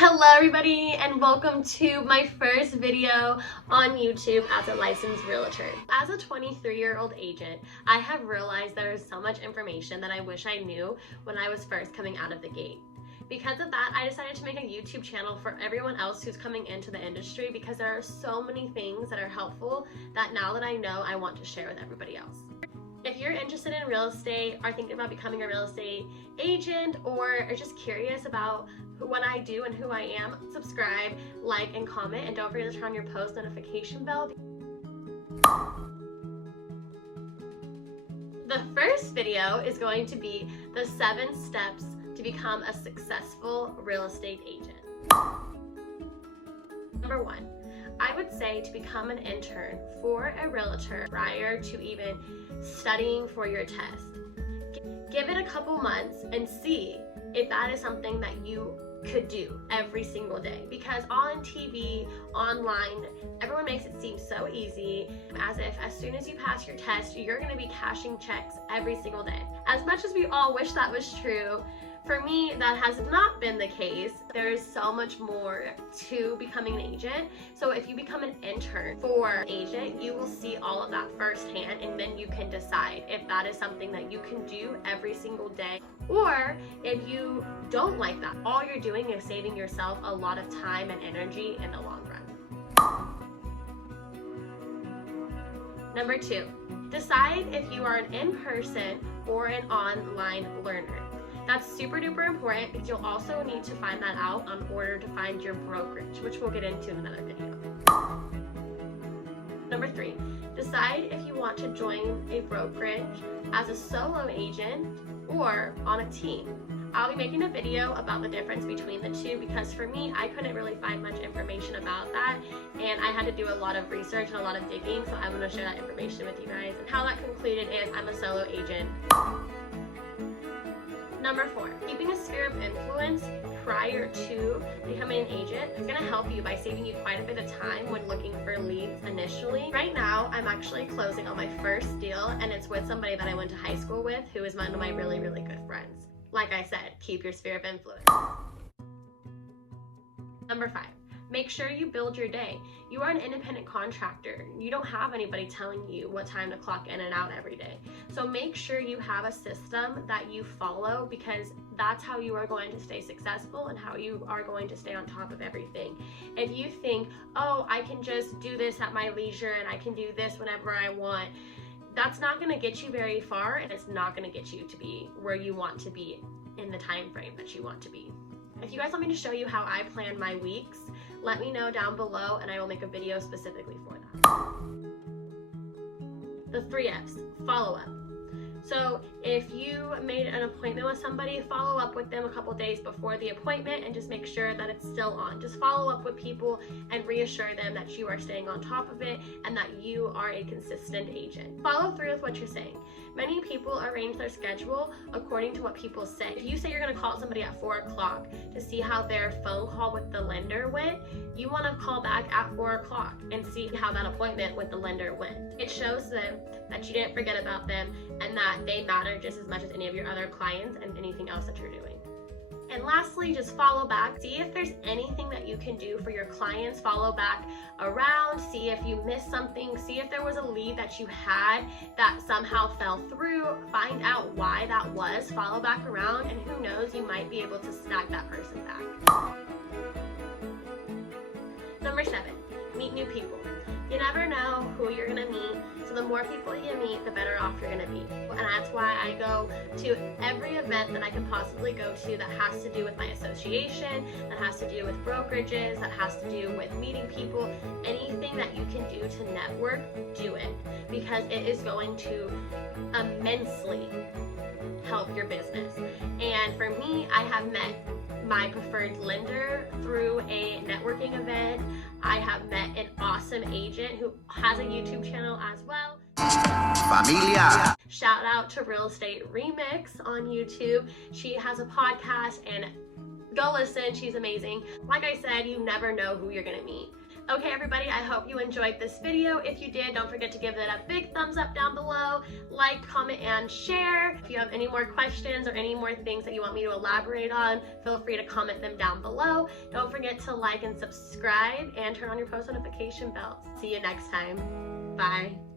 Hello everybody and welcome to my first video on YouTube as a licensed realtor. As a 23-year-old agent, I have realized there is so much information that I wish I knew when I was first coming out of the gate. Because of that, I decided to make a YouTube channel for everyone else who's coming into the industry because there are so many things that are helpful that now that I know, I want to share with everybody else. If you're interested in real estate, are thinking about becoming a real estate agent, or are just curious about what I do and who I am, subscribe, like, and comment, and don't forget to turn on your post notification bell. The first video is going to be the 7 steps to become a successful real estate agent. Number 1, I would say to become an intern for a realtor prior to even studying for your test. Give it a couple months and see if that is something that you could do every single day, because on TV, online, everyone makes it seem so easy, as if as soon as you pass your test, you're going to be cashing checks every single day. As much as we all wish that was true, for me, that has not been the case. There's so much more to becoming an agent. So if you become an intern for an agent, you will see all of that firsthand, and then you can decide if that is something that you can do every single day, or if you don't like that. All you're doing is saving yourself a lot of time and energy in the long run. Number 2, decide if you are an in-person or an online learner. That's super duper important because you'll also need to find that out in order to find your brokerage, which we'll get into in another video. Number 3, decide if you want to join a brokerage as a solo agent or on a team. I'll be making a video about the difference between the two because for me, I couldn't really find much information about that, and I had to do a lot of research and a lot of digging, so I'm going to share that information with you guys. And how that concluded is I'm a solo agent. Number 4, keeping a sphere of influence prior to becoming an agent is going to help you by saving you quite a bit of time when looking for leads initially. Right now, I'm actually closing on my first deal, and it's with somebody that I went to high school with who is one of my really, really good friends. Like I said, keep your sphere of influence. Number 5, make sure you build your day. You are an independent contractor. You don't have anybody telling you what time to clock in and out every day. So make sure you have a system that you follow, because that's how you are going to stay successful and how you are going to stay on top of everything. If you think, oh, I can just do this at my leisure and I can do this whenever I want, that's not going to get you very far, and it's not going to get you to be where you want to be in the time frame that you want to be. If you guys want me to show you how I plan my weeks, let me know down below and I will make a video specifically for that. The 3 F's, follow up. So if you made an appointment with somebody, follow up with them a couple days before the appointment and just make sure that it's still on. Just follow up with people and reassure them that you are staying on top of it and that you are a consistent agent. Follow through with what you're saying. Many people arrange their schedule according to what people say. If you say you're going to call somebody at 4 o'clock to see how their phone call with the lender went, you want to call back at 4 o'clock and see how that appointment with the lender went. It shows them that you didn't forget about them and that they matter just as much as any of your other clients and anything else that you're doing. And lastly, just follow back. See if there's anything that you can do for your clients. Follow back around, see if you missed something, see if there was a lead that you had that somehow fell through, find out why that was, follow back around, and who knows, you might be able to snag that person back. Number 7, meet new people. You never know who you're gonna meet, so the more people you meet, the better off you're gonna be. And that's why I go to every event that I can possibly go to that has to do with my association, that has to do with brokerages, that has to do with meeting people. Anything that you can do to network, do it, because it is going to immensely help your business. And for me, I have met my preferred lender through a networking event. I have met an awesome agent who has a YouTube channel as well. Familia. Shout out to Real Estate Remix on YouTube. She has a podcast, and go listen, she's amazing. Like I said, you never know who you're gonna meet. Okay, everybody, I hope you enjoyed this video. If you did, don't forget to give it a big thumbs up down below, like, comment, and share. If you have any more questions or any more things that you want me to elaborate on, feel free to comment them down below. Don't forget to like and subscribe and turn on your post notification bell. See you next time. Bye.